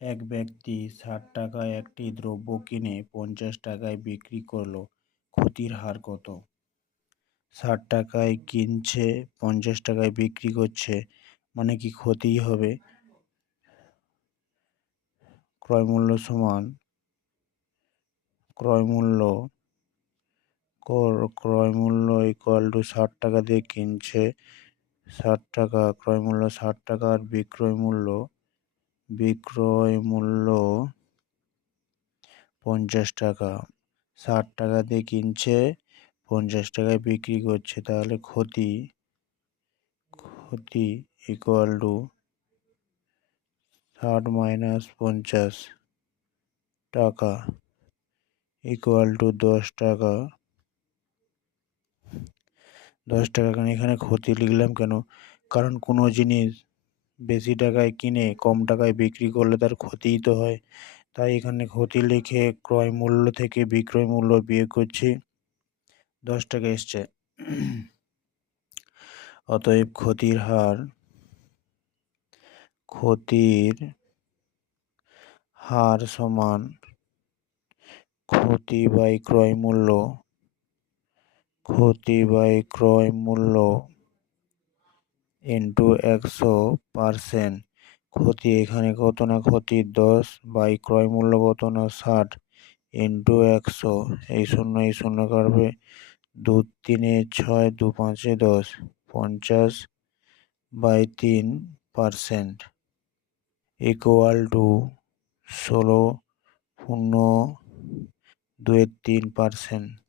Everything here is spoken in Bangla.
এক ব্যক্তি ৬০ টাকায় একটি দ্রব্য কিনে ৫০ টাকায় বিক্রি করল, ক্ষতির হার কত? ৬০ টাকায় কিনছে, ৫০ টাকায় বিক্রি করছে, মানে কি ক্ষতিই হবে। ক্রয়মূল্য সমান ক্রয়মূল্য ক্রয়মূল্য ইকুয়াল টু ৬০ টাকা দিয়ে কিনছে ৬০ টাকা, ক্রয়মূল্য ৬০ টাকা আর বিক্রয় মূল্য ৫০ টাকা। ৬০ টাকা দিয়ে কিনছে, ৫০ টাকায় বিক্রি করছে, তাহলে ক্ষতি ইকুয়াল টু ৬০ মাইনাস ৫০ টাকা ইকুয়াল টু ১০ টাকা। ১০ টাকা কেন এখানে ক্ষতি লিখলাম কেন? কারণ কোনো জিনিস বেশি টাকায় কিনে কম টাকায় বিক্রি করলে তার ক্ষতিই তো হয়। তাই এখানে ক্ষতি লিখে ক্রয় মূল্য থেকে বিক্রয় মূল্য বিয়োগ করছি, ১০ টাকা এসছে। অতএব ক্ষতির হার সমান ক্ষতি বাই ক্রয় মূল্য ইন্টু ১০০%। ক্ষতি এখানে কত না, ক্ষতি ১০ বাই ক্রয় মূল্য কত না ৬০ ইন্টু ১০০। এই শূন্য কাটবে, ২ ৩ ৬, ২ ৫ ১০, ৫০/৩% ইকুয়াল টু ১৬.২৩%।